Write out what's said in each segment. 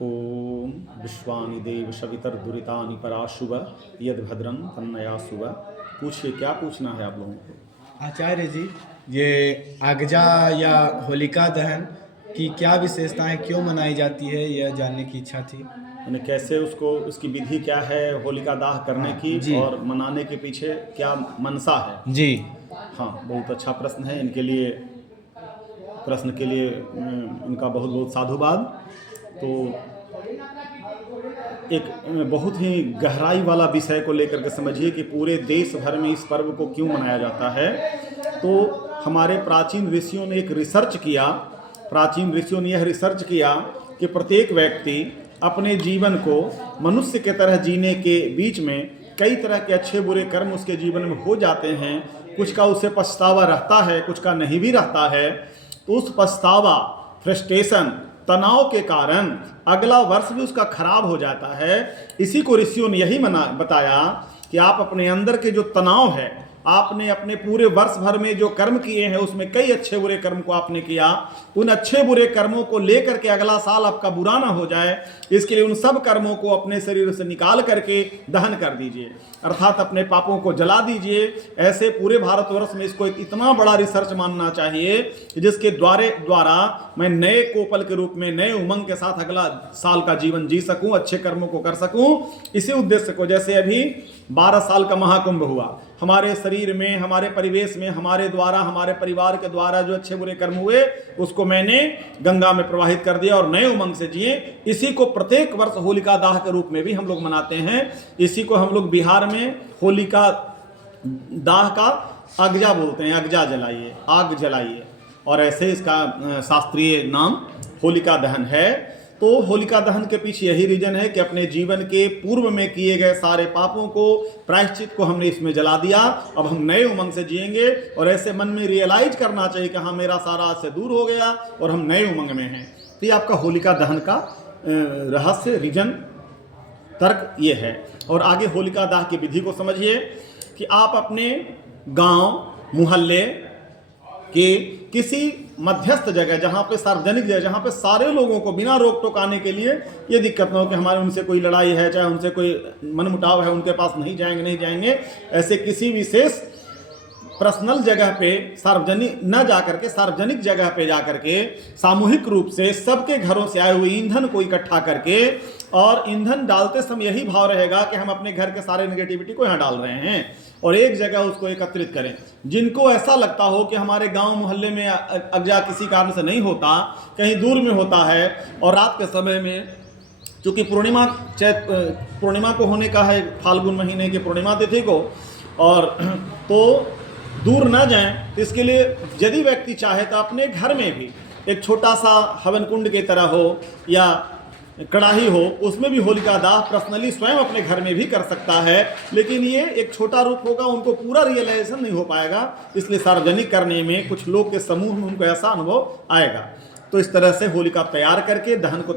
ओम विश्वानि देव शवितर्दुरितानि पराशुव यद भद्रं तन्नयासुव। पूछिए, क्या पूछना है आप लोगों को। आचार्य जी, ये अगजा या होलिका दहन की क्या विशेषताएं क्यों मनाई जाती है, यह जानने की इच्छा थी। यानी कैसे उसको, इसकी विधि क्या है होलिका दाह करने की, जी और मनाने के पीछे क्या मनसा है। जी। हाँ, बहुत अच्छा प्रश्न है। इनके लिए, प्रश्न के लिए इनका बहुत बहुत साधुवाद। तो एक बहुत ही गहराई वाला विषय को लेकर के समझिए कि पूरे देश भर में इस पर्व को क्यों मनाया जाता है। तो हमारे प्राचीन ऋषियों ने एक रिसर्च किया, प्राचीन ऋषियों ने यह रिसर्च किया कि प्रत्येक व्यक्ति अपने जीवन को मनुष्य के तरह जीने के बीच में कई तरह के अच्छे बुरे कर्म उसके जीवन में हो जाते हैं। कुछ का उसे पछतावा रहता है, कुछ का नहीं भी रहता है। तो उस पछतावा, फ्रस्ट्रेशन, तनाव के कारण अगला वर्ष भी उसका खराब हो जाता है। इसी को ऋषियों ने यही बताया कि आप अपने अंदर के जो तनाव है, आपने अपने पूरे वर्ष भर में जो कर्म किए हैं उसमें कई अच्छे बुरे कर्म को आपने किया, उन अच्छे बुरे कर्मों को लेकर के अगला साल आपका बुरा ना हो जाए, इसके लिए उन सब कर्मों को अपने शरीर से निकाल करके दहन कर दीजिए, अर्थात अपने पापों को जला दीजिए। ऐसे पूरे भारतवर्ष में इसको एक इतना बड़ा रिसर्च मानना चाहिए कि जिसके द्वारा मैं नए कोपल के रूप में, नए उमंग के साथ अगला साल का जीवन जी सकूं, अच्छे कर्मों को कर सकूं। इसी उद्देश्य को, जैसे अभी 12 साल का महाकुंभ हुआ, हमारे शरीर में, हमारे परिवेश में, हमारे द्वारा, हमारे परिवार के द्वारा जो अच्छे बुरे कर्म हुए उसको मैंने गंगा में प्रवाहित कर दिया और नए उमंग से जिए। इसी को प्रत्येक वर्ष होलिका दाह के रूप में भी हम लोग मनाते हैं। इसी को हम लोग बिहार में होलिका दाह का अगजा बोलते हैं, अगजा जलाइए, आग जलाइए, और ऐसे इसका शास्त्रीय नाम होलिका दहन है। तो होलिका दहन के पीछे यही रीजन है कि अपने जीवन के पूर्व में किए गए सारे पापों को, प्रायश्चित को हमने इसमें जला दिया। अब हम नए उमंग से जिएंगे, और ऐसे मन में रियलाइज करना चाहिए कि हाँ, मेरा सारा आज से दूर हो गया और हम नए उमंग में हैं। तो ये आपका होलिका दहन का रहस्य, रीजन, तर्क ये है। और आगे होलिका दाह की विधि को समझिए कि आप अपने गांव, मोहल्ले के किसी मध्यस्थ जगह, जहाँ पे सार्वजनिक जगह, जहाँ पे सारे लोगों को बिना रोक टोक आने के लिए, ये दिक्कत ना हो कि हमारे उनसे कोई लड़ाई है, चाहे उनसे कोई मनमुटाव है, उनके पास नहीं जाएंगे, ऐसे किसी विशेष पर्सनल जगह पे, सार्वजनिक न जाकर के, सार्वजनिक जगह पे जाकर के सामूहिक रूप से सबके घरों से आए हुए ईंधन को इकट्ठा करके, और ईंधन डालते समय यही भाव रहेगा कि हम अपने घर के सारे नेगेटिविटी को यहाँ डाल रहे हैं, और एक जगह उसको एकत्रित करें। जिनको ऐसा लगता हो कि हमारे गांव मोहल्ले में अगजा किसी कारण से नहीं होता, कहीं दूर में होता है, और रात के समय में, चूँकि पूर्णिमा को होने का है, फाल्गुन महीने की पूर्णिमा तिथि को, और तो दूर ना जाएं, तो इसके लिए यदि व्यक्ति चाहे तो अपने घर में भी एक छोटा सा हवन कुंड की तरह हो या कड़ाही हो, उसमें भी होलिका दाह पर्सनली स्वयं अपने घर में भी कर सकता है। लेकिन ये एक छोटा रूप होगा, उनको पूरा रियलाइजेशन नहीं हो पाएगा, इसलिए सार्वजनिक करने में कुछ लोग के समूह में उनको ऐसा अनुभव आएगा। तो इस तरह से होलिका तैयार करके, दहन को,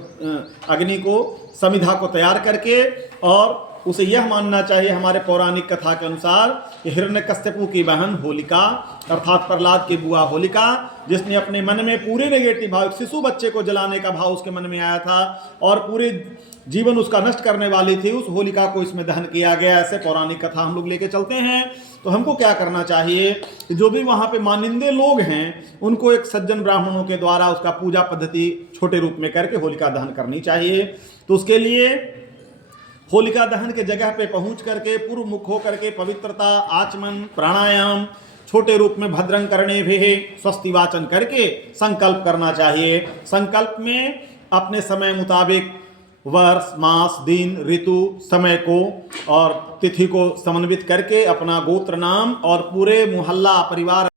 अग्नि को, समिधा को तैयार करके, और उसे यह मानना चाहिए हमारे पौराणिक कथा के अनुसार कि हिरण्यकश्यपु की बहन होलिका, अर्थात प्रहलाद की बुआ होलिका, जिसने अपने मन में पूरे नेगेटिव भाव, शिशु बच्चे को जलाने का भाव उसके मन में आया था और पूरे जीवन उसका नष्ट करने वाली थी, उस होलिका को इसमें दहन किया गया। ऐसे पौराणिक कथा हम लोग लेके चलते हैं। तो हमको क्या करना चाहिए कि जो भी वहाँ पे मानिंदे लोग हैं, उनको एक सज्जन ब्राह्मणों के द्वारा उसका पूजा पद्धति छोटे रूप में करके होलिका दहन करनी चाहिए। तो उसके लिए होलिका दहन के जगह पे पहुंच करके पूर्व मुख होकर के पवित्रता, आचमन, प्राणायाम, छोटे रूप में भद्रं करणे भी स्वस्ति वाचन करके संकल्प करना चाहिए। संकल्प में अपने समय मुताबिक वर्ष, मास, दिन, ऋतु, समय को और तिथि को समन्वित करके अपना गोत्र नाम और पूरे मोहल्ला परिवार